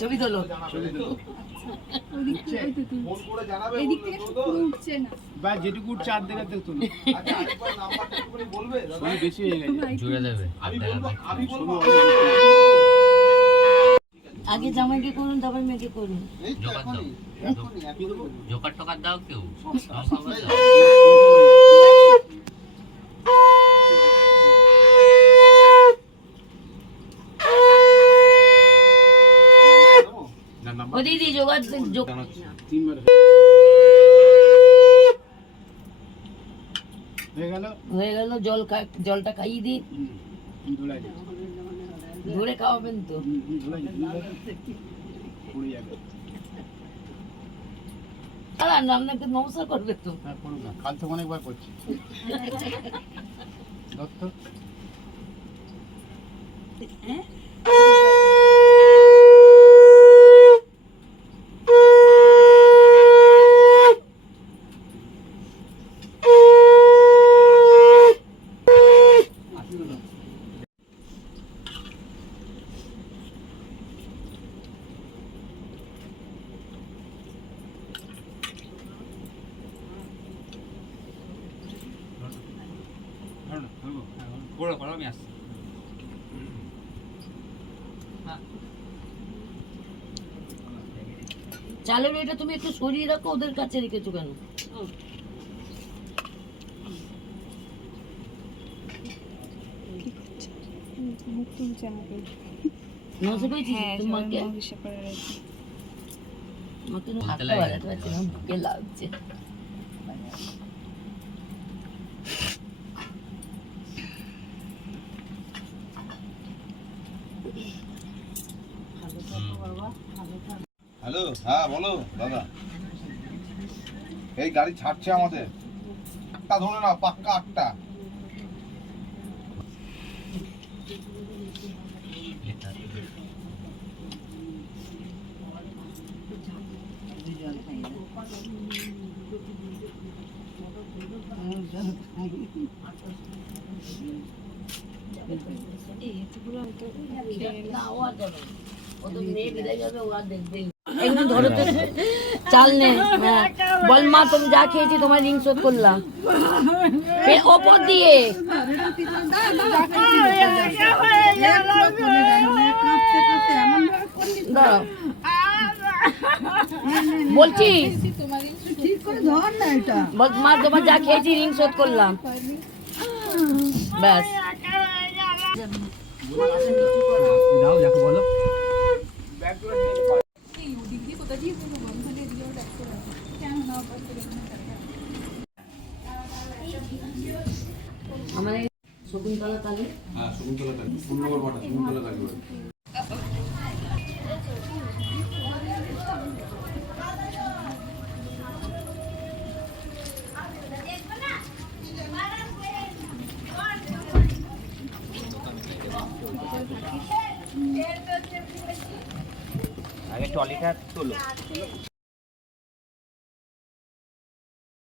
ছবি তোলো। যেটুকু চার দেবে তুলো। বেশি হয়ে গেছে, জুড়ে দেবে। আগে জামাইকে করুন, তারপর মেয়েকে করুন। জোকার টোকার দাও কেউ। ও দিদি জোগাড় হয়ে গেল। জলটা খাইয়ে দিন। ধরে খাওয়াবেন তো? আপনাকে নমস্কার করবে তো? কাল তো অনেকবার করছি। চালের এটা তুমি একটু সরিয়ে রাখো, ওদের কাছে রেখেছো কেন? লাগছে। হ্যালো, হ্যাঁ বলো দাদা। এই গাড়ি ছাড়ছে আমাদের, 8টা ধরে না, পাক্কা 8টা। চাল নে, বল মা তুমি যা খেয়েছি তোমার ঋণ শোধ করলাম। ওপর দিয়ে বলছি মা তোমার যা খেয়েছি ঋণ শোধ করলাম, ব্যাস। বলো আমাদের শকুন্তলা কালী। হ্যাঁ শকুন্তলা কালী, 15 নম্বর বাটা শকুন্তলা কালী। আগে ট্রলিটা তোলো।